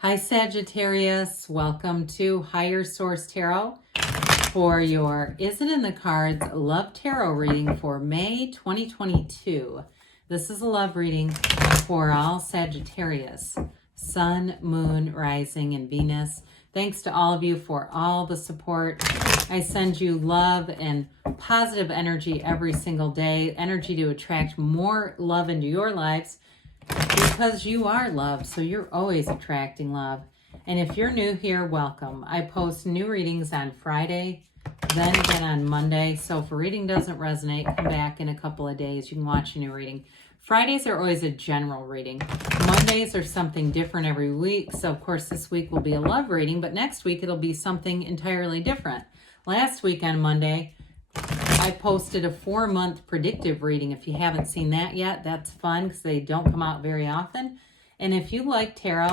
Hi Sagittarius, welcome to Higher Source Tarot for your Is It in the Cards Love Tarot reading for May 2022. This is a love reading for all Sagittarius, Sun, Moon, Rising, and Venus. Thanks to all of you for all the support. I send you love and positive energy every single day, energy to attract more love into your lives, because you are love, so you're always attracting love. And if you're new here, welcome. I post new readings on Friday, then again on Monday. So if a reading doesn't resonate, come back in a couple of days. You can watch a new reading. Fridays are always a general reading. Mondays are something different every week. So of course this week will be a love reading, but next week it'll be something entirely different. Last week on Monday, I posted a 4-month predictive reading. If you haven't seen that yet, that's fun because they don't come out very often. And if you like tarot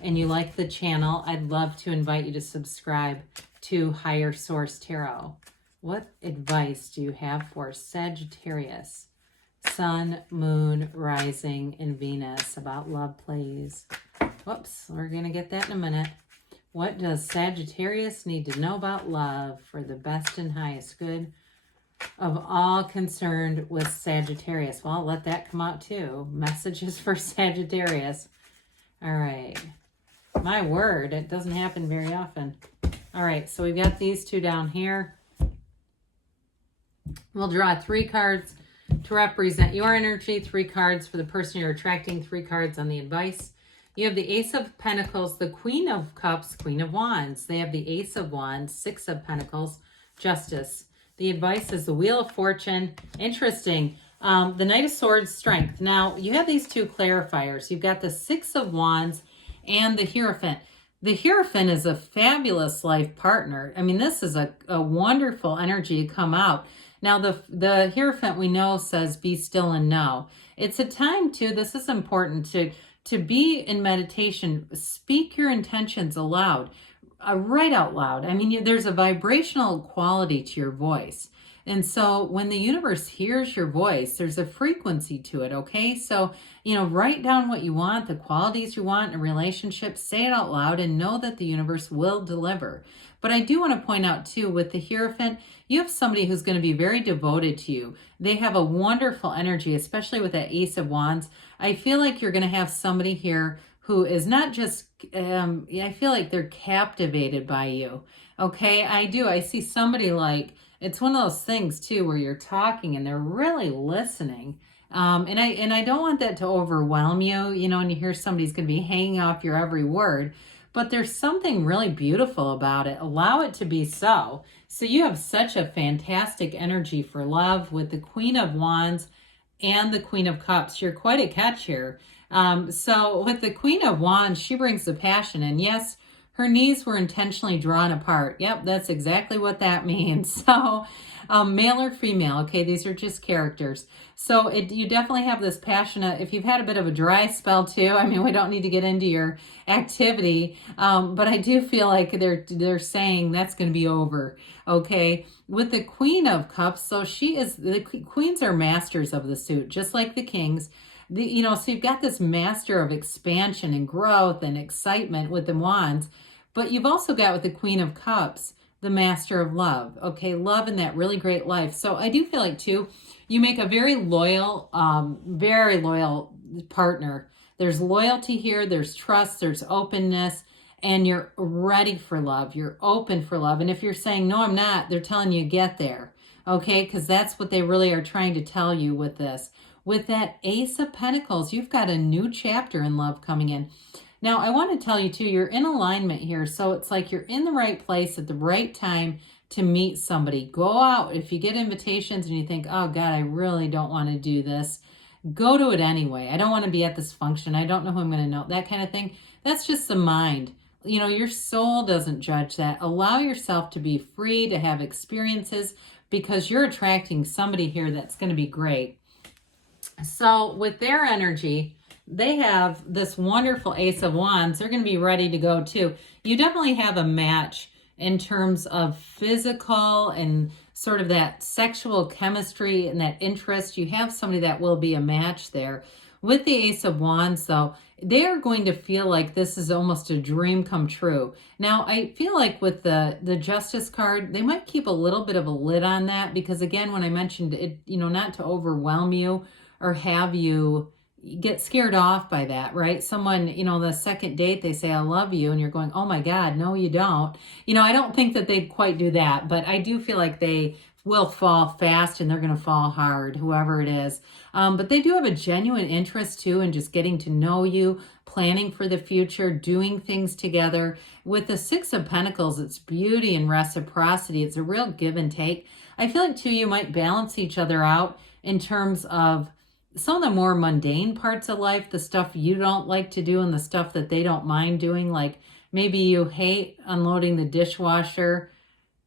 and you like the channel, I'd love to invite you to subscribe to Higher Source Tarot. What advice do you have for Sagittarius, Sun, Moon, Rising, and Venus about love, please? Whoops, we're going to get that in a minute. What does Sagittarius need to know about love for the best and highest good of all concerned with Sagittarius? Well, let that come out too. Messages for Sagittarius. All right. My word, it doesn't happen very often. All right, so we've got these two down here. We'll draw 3 cards to represent your energy, 3 cards for the person you're attracting, 3 cards on the advice. You have the Ace of Pentacles, the Queen of Cups, Queen of Wands. They have the Ace of Wands, 6 of Pentacles, Justice. The advice is the Wheel of Fortune. Interesting. The Knight of Swords, Strength. Now, you have these 2 clarifiers. You've got the 6 of Wands and the Hierophant. The Hierophant is a fabulous life partner. I mean, this is a wonderful energy to come out. Now, the Hierophant we know says, be still and know. It's a time, too, this is important, to be in meditation. Speak your intentions aloud. Right out loud. I mean, there's a vibrational quality to your voice. And so when the universe hears your voice, there's a frequency to it, okay? So, write down what you want, the qualities you want in a relationship, say it out loud, and know that the universe will deliver. But I do want to point out, too, with the Hierophant, you have somebody who's going to be very devoted to you. They have a wonderful energy, especially with that Ace of Wands. I feel like you're going to have somebody here who is not just, I feel like they're captivated by you. Okay, I do. I see somebody like, it's one of those things too where you're talking and they're really listening. And I don't want that to overwhelm you, and you hear somebody's going to be hanging off your every word. But there's something really beautiful about it. Allow it to be so. So you have such a fantastic energy for love with the Queen of Wands and the Queen of Cups. You're quite a catch here. So with the Queen of Wands, she brings the passion. And yes, her knees were intentionally drawn apart. Yep, that's exactly what that means. So male or female, okay, these are just characters. So you definitely have this passionate, if you've had a bit of a dry spell too, I mean, we don't need to get into your activity, but I do feel like they're saying that's going to be over, okay? With the Queen of Cups, so the queens are masters of the suit, just like the kings. So you've got this master of expansion and growth and excitement with the wands, but you've also got with the Queen of Cups, the master of love, okay? Love in that really great life. So I do feel like, too, you make a very loyal partner. There's loyalty here, there's trust, there's openness, and you're ready for love. You're open for love. And if you're saying, no, I'm not, they're telling you get there, okay? Because that's what they really are trying to tell you with this. With that Ace of Pentacles, you've got a new chapter in love coming in. Now, I want to tell you, too, you're in alignment here. So it's like you're in the right place at the right time to meet somebody. Go out. If you get invitations and you think, oh, God, I really don't want to do this, go to it anyway. I don't want to be at this function. I don't know who I'm going to know. That kind of thing. That's just the mind. Your soul doesn't judge that. Allow yourself to be free to have experiences because you're attracting somebody here that's going to be great. So with their energy, they have this wonderful Ace of Wands. They're going to be ready to go too. You definitely have a match in terms of physical and sort of that sexual chemistry and that interest. You have somebody that will be a match there. With the Ace of Wands, though, they are going to feel like this is almost a dream come true. Now, I feel like with the Justice card, they might keep a little bit of a lid on that because, again, when I mentioned it, not to overwhelm you or have you get scared off by that, right? Someone, the second date, they say, I love you. And you're going, oh my God, no, you don't. I don't think that they'd quite do that, but I do feel like they will fall fast and they're going to fall hard, whoever it is. But they do have a genuine interest too in just getting to know you, planning for the future, doing things together. With the Six of Pentacles, it's beauty and reciprocity. It's a real give and take. I feel like too, you might balance each other out in terms of some of the more mundane parts of life, the stuff you don't like to do and the stuff that they don't mind doing. Like maybe you hate unloading the dishwasher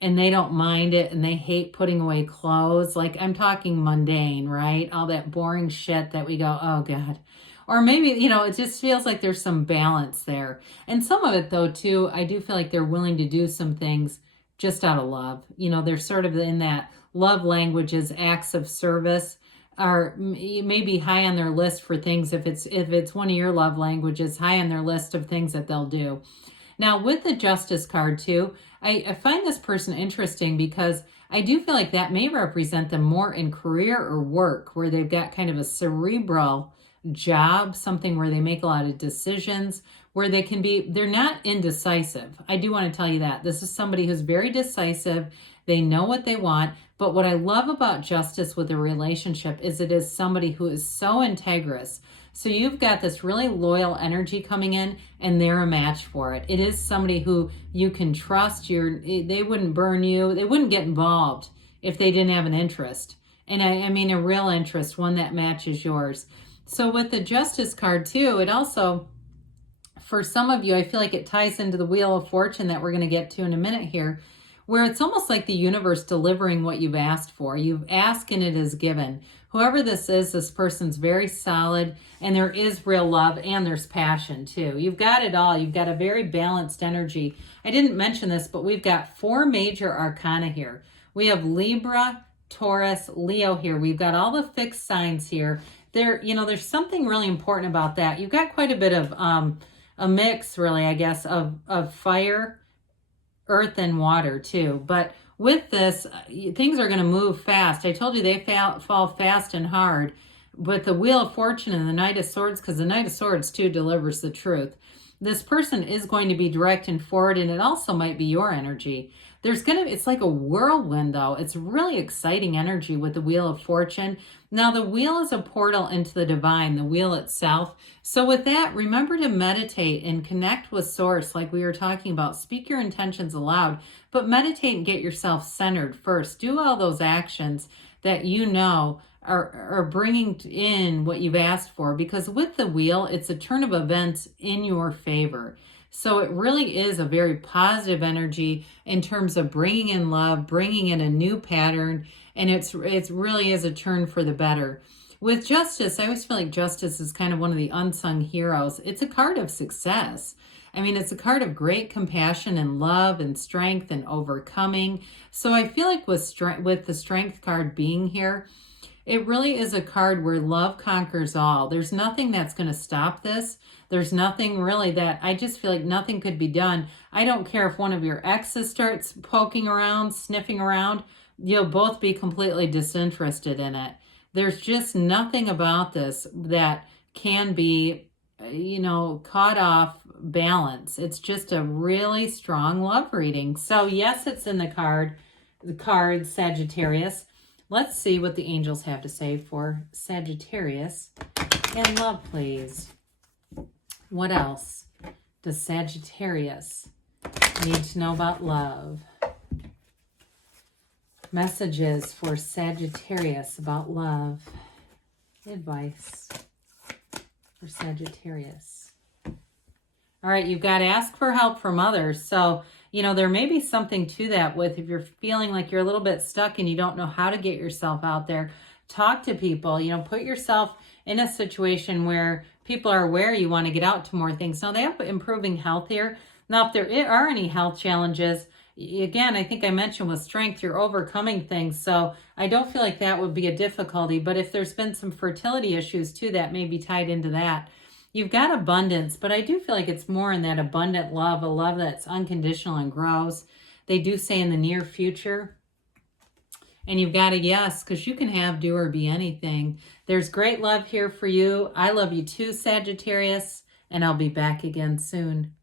and they don't mind it and they hate putting away clothes. Like I'm talking mundane, right? All that boring shit that we go, oh God. Or maybe, it just feels like there's some balance there. And some of it though too, I do feel like they're willing to do some things just out of love. They're sort of in that love languages, acts of service are maybe high on their list for things. If it's one of your love languages, high on their list of things that they'll do. Now with the Justice card too, I find this person interesting because I do feel like that may represent them more in career or work where they've got kind of a cerebral job, something where they make a lot of decisions, where they're not indecisive. I do want to tell you that. This is somebody who's very decisive. They know what they want. But what I love about Justice with a relationship is it is somebody who is so integrous. So you've got this really loyal energy coming in and they're a match for it. It is somebody who you can trust. They wouldn't burn you. They wouldn't get involved if they didn't have an interest. And I mean a real interest, one that matches yours. So with the Justice card too, it also, for some of you, I feel like it ties into the Wheel of Fortune that we're going to get to in a minute here, where it's almost like the universe delivering what you've asked for. You've asked and it is given. Whoever this is, this person's very solid and there is real love and there's passion too. You've got it all. You've got a very balanced energy. I didn't mention this, but we've got 4 major arcana here. We have Libra, Taurus, Leo here. We've got all the fixed signs here. There's something really important about that. You've got quite a bit of a mix, really, I guess, of fire, earth, and water too. But with this, things are going to move fast. I told you they fall fast and hard. With the Wheel of Fortune and the Knight of Swords, because the Knight of Swords too delivers the truth. This person is going to be direct and forward, and it also might be your energy. It's like a whirlwind though. It's really exciting energy with the Wheel of Fortune. Now the wheel is a portal into the divine, the wheel itself. So with that, remember to meditate and connect with source like we were talking about. Speak your intentions aloud, but meditate and get yourself centered first. Do all those actions that are bringing in what you've asked for, because with the wheel, it's a turn of events in your favor. So it really is a very positive energy in terms of bringing in love, bringing in a new pattern, and it really is a turn for the better. With Justice, I always feel like Justice is kind of one of the unsung heroes. It's a card of success. I mean, it's a card of great compassion and love and strength and overcoming. So I feel like with the Strength card being here, it really is a card where love conquers all. There's nothing that's going to stop this. There's nothing really that, I just feel like nothing could be done. I don't care if one of your exes starts poking around, sniffing around, you'll both be completely disinterested in it. There's just nothing about this that can be, caught off balance. It's just a really strong love reading. So yes, it's in the card Sagittarius. Let's see what the angels have to say for Sagittarius. And love, please. What else does Sagittarius need to know about love? Messages for Sagittarius about love. Advice for Sagittarius. All right, you've got to ask for help from others. So, there may be something to that with if you're feeling like you're a little bit stuck and you don't know how to get yourself out there. Talk to people, put yourself in a situation where people are aware you want to get out to more things. Now, they have improving health here. Now, if there are any health challenges, Again, I think I mentioned with strength, you're overcoming things. So I don't feel like that would be a difficulty. But if there's been some fertility issues too, that may be tied into that. You've got abundance, but I do feel like it's more in that abundant love, a love that's unconditional and grows. They do say in the near future. And you've got a yes, because you can have, do, or be anything. There's great love here for you. I love you too, Sagittarius, and I'll be back again soon.